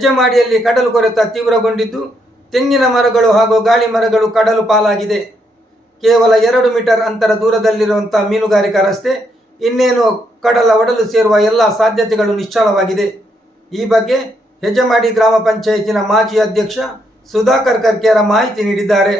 ಹೆಜಮಾಡಿಯಲ್ಲಿ ಕಡಲು ಕೊರೆತ ತೀವ್ರಗೊಂಡಿದ್ದು ತೆಂಗಿನ ಮರಗಳು ಹಾಗೂ ಗಾಳಿ ಮರಗಳು ಕಡಲು ಪಾಲಾಗಿದೆ. ಕೇವಲ 2 ಮೀಟರ್ ಅಂತರ ದೂರದಲ್ಲಿರುವಂಥ ಮೀನುಗಾರಿಕಾ ರಸ್ತೆ ಇನ್ನೇನು ಕಡಲ ಒಡಲು ಸೇರುವ ಎಲ್ಲ ಸಾಧ್ಯತೆಗಳು ನಿಶ್ಚಲವಾಗಿದೆ. ಈ ಬಗ್ಗೆ ಹೆಜಮಾಡಿ ಗ್ರಾಮ ಪಂಚಾಯತಿನ ಮಾಜಿ ಅಧ್ಯಕ್ಷ ಸುಧಾಕರ್ ಕರ್ಕೇರ ಮಾಹಿತಿ ನೀಡಿದ್ದಾರೆ.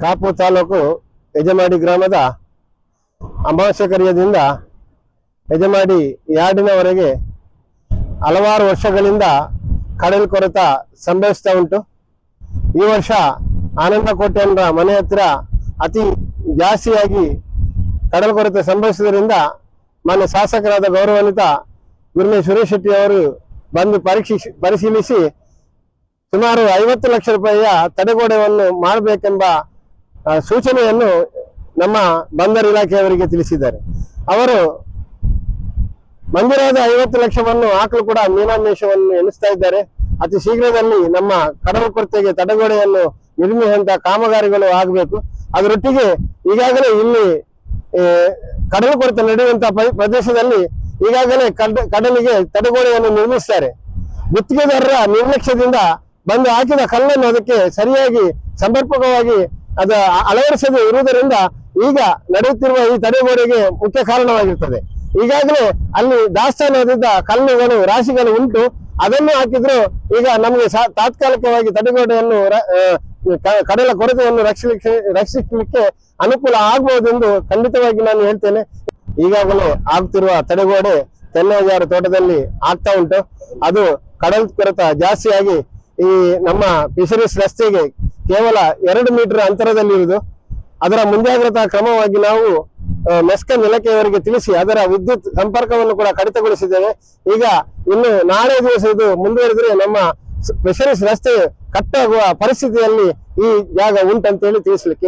ಕಾಪು ತಾಲೂಕು ಹೆಜಮಾಡಿ ಗ್ರಾಮದ ಅಮಾವಾಸ್ಯಕರ್ಯದಿಂದ ಹೆಜಮಾಡಿ ಯಾರ್ಡಿನವರೆಗೆ ಹಲವಾರು ವರ್ಷಗಳಿಂದ ಕಡಲು ಕೊರೆತ ಸಂಭವಿಸ್ತಾ ಉಂಟು. ಈ ವರ್ಷ ಆನಂದ ಕೋಟೆಯನ್ರ ಮನೆ ಹತ್ತಿರ ಅತಿ ಜಾಸ್ತಿಯಾಗಿ ಕಡಲು ಕೊರೆತ ಸಂಭವಿಸುವುದರಿಂದ ಮಾನ್ಯ ಶಾಸಕರಾದ ಗೌರವಾನ್ವಿತ ಗುರುಮೆ ಸುರೇಶ್ ಶೆಟ್ಟಿ ಅವರು ಬಂದು ಪರಿಶೀಲಿಸಿ ಸುಮಾರು 50 ಲಕ್ಷ ರೂಪಾಯಿಯ ತಡೆಗೋಡೆಯನ್ನು ಮಾಡಬೇಕೆಂಬ ಸೂಚನೆಯನ್ನು ನಮ್ಮ ಬಂದರು ಇಲಾಖೆಯವರಿಗೆ ತಿಳಿಸಿದ್ದಾರೆ. ಅವರು ಮಂಜೂರಾದ 50 ಲಕ್ಷವನ್ನು ಹಾಕಲು ಕೂಡ ಮೀನಾಮೇಷವನ್ನು ಎಣಿಸ್ತಾ ಇದ್ದಾರೆ. ಅತಿ ಶೀಘ್ರದಲ್ಲಿ ನಮ್ಮ ಕಡಲು ಕೊರತೆಗೆ ತಡೆಗೋಡೆಯನ್ನು ನಿರ್ಮಿಸುವಂತಹ ಕಾಮಗಾರಿಗಳು ಆಗಬೇಕು. ಅದರೊಟ್ಟಿಗೆ ಈಗಾಗಲೇ ಇಲ್ಲಿ ಕಡಲು ಕೊರತೆ ನಡೆಯುವಂತಹ ಪ್ರದೇಶದಲ್ಲಿ ಈಗಾಗಲೇ ಕಡಲಿಗೆ ತಡೆಗೋಡೆಯನ್ನು ನಿರ್ಮಿಸ್ತಾರೆ. ಗುತ್ತಿಗೆದಾರರ ನಿರ್ಲಕ್ಷ್ಯದಿಂದ ಬಂದು ಹಾಕಿದ ಕಲ್ಲನ್ನು ಅದಕ್ಕೆ ಸರಿಯಾಗಿ ಸಮರ್ಪಕವಾಗಿ ಅಳವಡಿಸದೇ ಇರುವುದರಿಂದ ಈಗ ನಡೆಯುತ್ತಿರುವ ಈ ತಡೆಗೋಡೆಗೆ ಮುಖ್ಯ ಕಾರಣವಾಗಿರ್ತದೆ. ಈಗಾಗಲೇ ಅಲ್ಲಿ ದಾಸ್ತಾನಾದ ಕಲ್ಲುಗಳು ರಾಶಿಗಳು ಉಂಟು. ಅದನ್ನು ಹಾಕಿದ್ರು ಈಗ ನಮಗೆ ತಾತ್ಕಾಲಿಕವಾಗಿ ತಡೆಗೋಡೆಯನ್ನು ಕಡಲ ಕೊರತೆಯನ್ನು ರಕ್ಷಿಸಲಿಕ್ಕೆ ಅನುಕೂಲ ಆಗಬಹುದೆಂದು ಖಂಡಿತವಾಗಿ ನಾನು ಹೇಳ್ತೇನೆ. ಈಗಾಗಲೇ ಆಗ್ತಿರುವ ತಡೆಗೋಡೆ ತೆನ್ನಜಾರು ತೋಟದಲ್ಲಿ ಆಗ್ತಾ ಉಂಟು. ಅದು ಕಡಲ ಕೊರೆತ ಜಾಸ್ತಿಯಾಗಿ ಈ ನಮ್ಮ ಫಿಶರೀಸ್ ರಸ್ತೆಗೆ ಕೇವಲ 2 ಮೀಟರ್ ಅಂತರದಲ್ಲಿರುವುದು. ಅದರ ಮುಂಜಾಗ್ರತಾ ಕ್ರಮವಾಗಿ ನಾವು ಮೆಸ್ಕಾಂ ಇಲಾಖೆಯವರಿಗೆ ತಿಳಿಸಿ ಅದರ ವಿದ್ಯುತ್ ಸಂಪರ್ಕವನ್ನು ಕೂಡ ಕಡಿತಗೊಳಿಸಿದ್ದೇವೆ. ಈಗ ಇನ್ನು ನಾಳೆ ದಿವಸ ಇದು ಮುಂದುವರೆದರೆ ನಮ್ಮ ಫಿಶರೀಸ್ ರಸ್ತೆ ಕಟ್ಟಾಗುವ ಪರಿಸ್ಥಿತಿಯಲ್ಲಿ ಈ ಜಾಗ ಉಂಟಂತೇಳಿ ತಿಳಿಸ್ಲಿಕ್ಕೆ